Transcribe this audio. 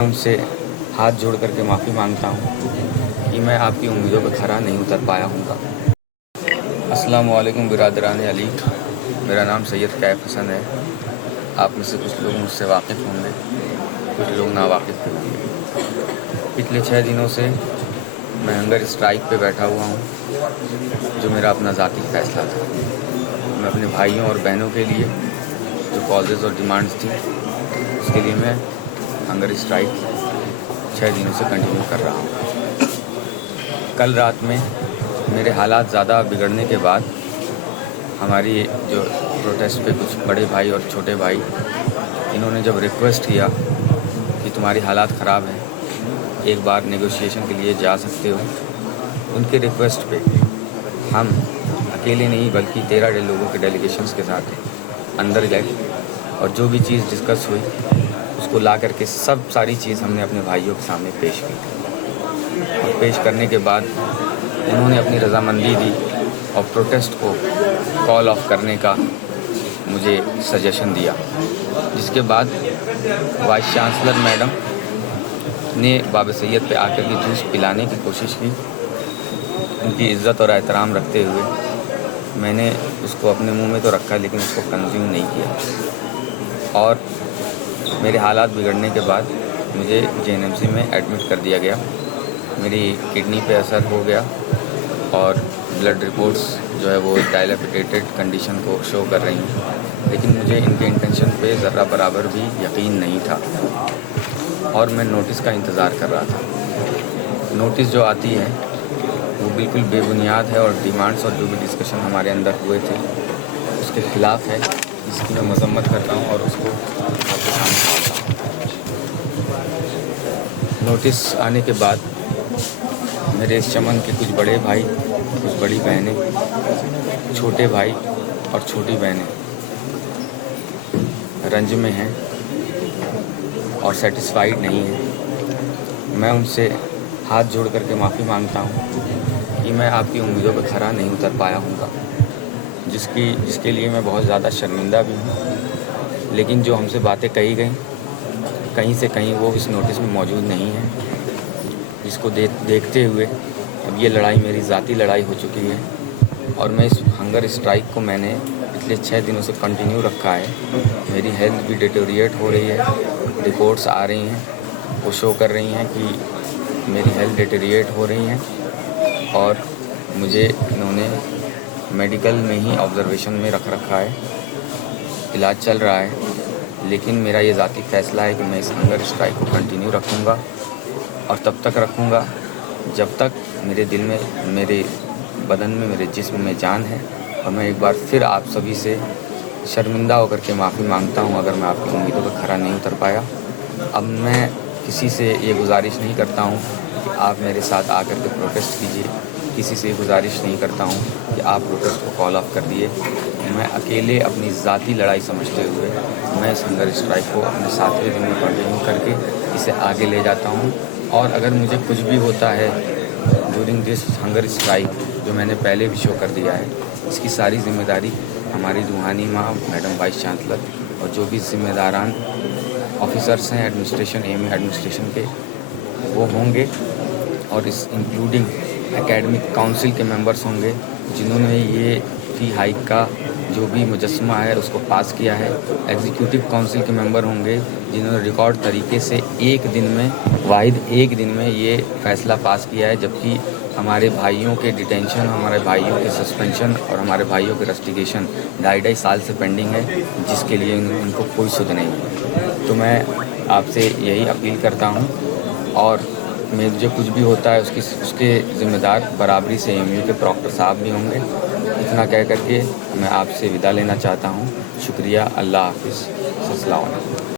उनसे हाथ जोड़ करके माफ़ी मांगता हूँ कि मैं आपकी उम्मीदों पर खरा नहीं उतर पाया हूँगा। अस्सलाम वालेकुम बिरादरान अली, मेरा नाम सैयद कैफ हसन है। आप में से कुछ लोग मुझसे वाकिफ़ होंगे, कुछ लोग नावाकिफ़ भी होंगे। पिछले 6 दिनों से मैं हंगर स्ट्राइक पे बैठा हुआ हूँ, जो मेरा अपना ज़ाती फ़ैसला था। मैं अपने भाइयों और बहनों के लिए जो कॉजेज़ और डिमांड्स थी, उसके लिए मैं हंगर स्ट्राइक 6 दिनों से कंटिन्यू कर रहा हूँ। कल रात में मेरे हालात ज़्यादा बिगड़ने के बाद हमारी जो प्रोटेस्ट पे कुछ बड़े भाई और छोटे भाई, इन्होंने जब रिक्वेस्ट किया कि तुम्हारी हालात ख़राब हैं, एक बार नेगोशिएशन के लिए जा सकते हो, उनके रिक्वेस्ट पे हम अकेले नहीं बल्कि 13 लोगों के डेलीगेशंस के साथ अंदर गए और जो भी चीज़ डिस्कस हुई उसको ला करके सब सारी चीज़ हमने अपने भाइयों के सामने पेश की और पेश करने के बाद उन्होंने अपनी रज़ामंदी दी और प्रोटेस्ट को कॉल ऑफ करने का मुझे सजेशन दिया, जिसके बाद वाइस चांसलर मैडम ने बाबा सैयद पे आकर के जूस पिलाने की कोशिश की। उनकी इज़्ज़त और एहतराम रखते हुए मैंने उसको अपने मुंह में तो रखा, लेकिन उसको कंज्यूम नहीं किया और मेरे हालात बिगड़ने के बाद मुझे जेएनएमसी में एडमिट कर दिया गया। मेरी किडनी पे असर हो गया और ब्लड रिपोर्ट्स जो है वो डायलेपिटेटेड कंडीशन को शो कर रही हैं, लेकिन मुझे इनके इंटेंशन पे ज़र्रा बराबर भी यकीन नहीं था और मैं नोटिस का इंतज़ार कर रहा था। नोटिस जो आती है वो बिल्कुल बेबुनियाद है और डिमांड्स और जो भी डिस्कशन हमारे अंदर हुए थे उसके ख़िलाफ़ है, जिसकी मैं मज़म्मत करता हूँ और उसको आपके सामने लाता हूँ। नोटिस आने के बाद मेरे इस चमन के कुछ बड़े भाई, कुछ बड़ी बहनें, छोटे भाई और छोटी बहनें रंज में हैं और सेटिस्फाइड नहीं हैं। मैं उनसे हाथ जोड़ करके माफ़ी मांगता हूँ कि मैं आपकी उम्मीदों पर खरा नहीं उतर पाया हूँगा, जिसके लिए मैं बहुत ज़्यादा शर्मिंदा भी हूँ। लेकिन जो हमसे बातें कही गई कहीं से कहीं वो इस नोटिस में मौजूद नहीं है, जिसको देखते हुए अब ये लड़ाई मेरी ज़ाती लड़ाई हो चुकी है और मैं इस हंगर स्ट्राइक को मैंने पिछले 6 दिनों से कंटिन्यू रखा है। मेरी हेल्थ भी डिटेरिएट हो रही है, रिपोर्ट्स आ रही हैं, वो शो कर रही हैं कि मेरी हेल्थ डिटेरिएट हो रही हैं और मुझे इन्होंने मेडिकल में ही ऑब्जर्वेशन में रख रखा है, इलाज चल रहा है। लेकिन मेरा ये ज़ाती फ़ैसला है कि मैं इस हंगर स्ट्राइक को कंटिन्यू रखूँगा और तब तक रखूँगा जब तक मेरे दिल में, मेरे बदन में, मेरे जिस्म में जान है। और मैं एक बार फिर आप सभी से शर्मिंदा होकर के माफ़ी मांगता हूँ अगर मैं आपकी उम्मीदों पर खरा नहीं उतर पाया। अब मैं किसी से ये गुजारिश नहीं करता हूँ कि आप मेरे साथ आकर के प्रोटेस्ट कीजिए, किसी से गुजारिश नहीं करता हूँ कि आप प्रोटेस्ट को कॉल ऑफ कर दिए। मैं अकेले अपनी ज़ाती लड़ाई समझते हुए मैं इस हंगर स्ट्राइक को अपने 7वें दिन में कंटिन्यू करके इसे आगे ले जाता हूँ। और अगर मुझे कुछ भी होता है ड्यूरिंग दिस हंगर स्ट्राइक, जो मैंने पहले भी शो कर दिया है, इसकी सारी जिम्मेदारी हमारी रूहानी माँ मैडम वाइस चांसलर और जो भी ज़िम्मेदारान ऑफिसर्स हैं एडमिनिस्ट्रेशन, एम एडमिनिस्ट्रेशन के, वो होंगे और इस इंक्लूडिंग एकेडमिक काउंसिल के मेंबर्स होंगे जिन्होंने ये फ़ी हाइक का जो भी मुजस्समा है उसको पास किया है। एग्जीक्यूटिव काउंसिल के मेंबर होंगे जिन्होंने रिकॉर्ड तरीके से एक दिन में ये फ़ैसला पास किया है, जबकि हमारे भाइयों के डिटेंशन, हमारे भाइयों के सस्पेंशन और हमारे भाइयों के रस्टिगेशन 2.5 साल से पेंडिंग है, जिसके लिए इनको कोई सुध नहीं है। तो मैं आपसे यही अपील करता हूँ और मुझे कुछ भी होता है उसके ज़िम्मेदार बराबरी से एमयू के प्रॉक्टर साहब भी होंगे। इतना कह करके मैं आपसे विदा लेना चाहता हूँ। शुक्रिया। अल्लाह हाफ़िज़। अस्सलाम वालेकुम।